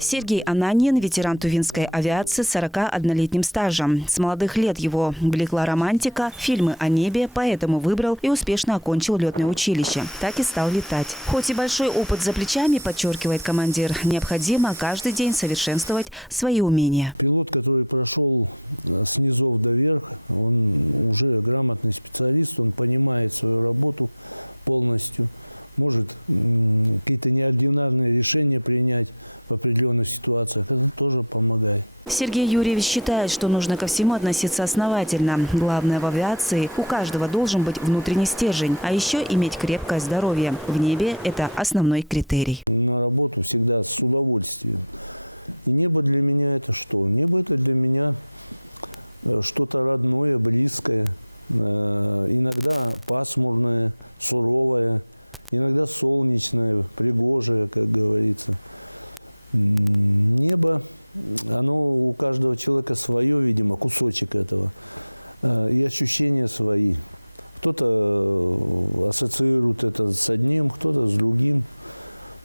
Сергей Ананьин – ветеран тувинской авиации с 41-летним стажем. С молодых лет его влекла романтика, фильмы о небе, поэтому выбрал и успешно окончил летное училище. Так и стал летать. Хоть и большой опыт за плечами, подчеркивает командир, необходимо каждый день совершенствовать свои умения. Пилот, который прошел с низов до верх, он уже грамотный специалист, он понимает свою работу полностью. Может какие-то неординарные решения принять в определенных ситуациях. Это тоже помогает. Сергей Юрьевич считает, что нужно ко всему относиться основательно. Главное в авиации – у каждого должен быть внутренний стержень, а еще иметь крепкое здоровье. В небе это основной критерий. На работу всегда с удовольствием. И небо для меня это что? Небо это для меня что-то родное, близкое. Иногда пасмурное, суровое. Иногда солнечное, пригожее, как говорится. Небо, оно у каждого человека свое, видимо, кусочек этого. И ощущения свои. Кто-то ассоциирует это с одним, кто-то с другим.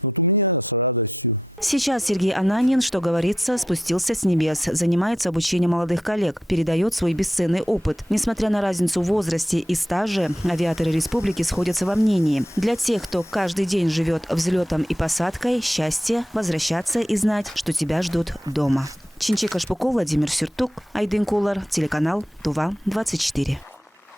Вот у меня с радостью. Сейчас Сергей Ананьин, что говорится, спустился с небес, занимается обучением молодых коллег, передает свой бесценный опыт. Несмотря на разницу в возрасте и стаже, авиаторы республики сходятся во мнении. Для тех, кто каждый день живет взлетом и посадкой, счастье – возвращаться и знать, что тебя ждут дома. Чинчик Ашпуков, Владимир Сюртук, Айдын Кулар, телеканал Тува-24.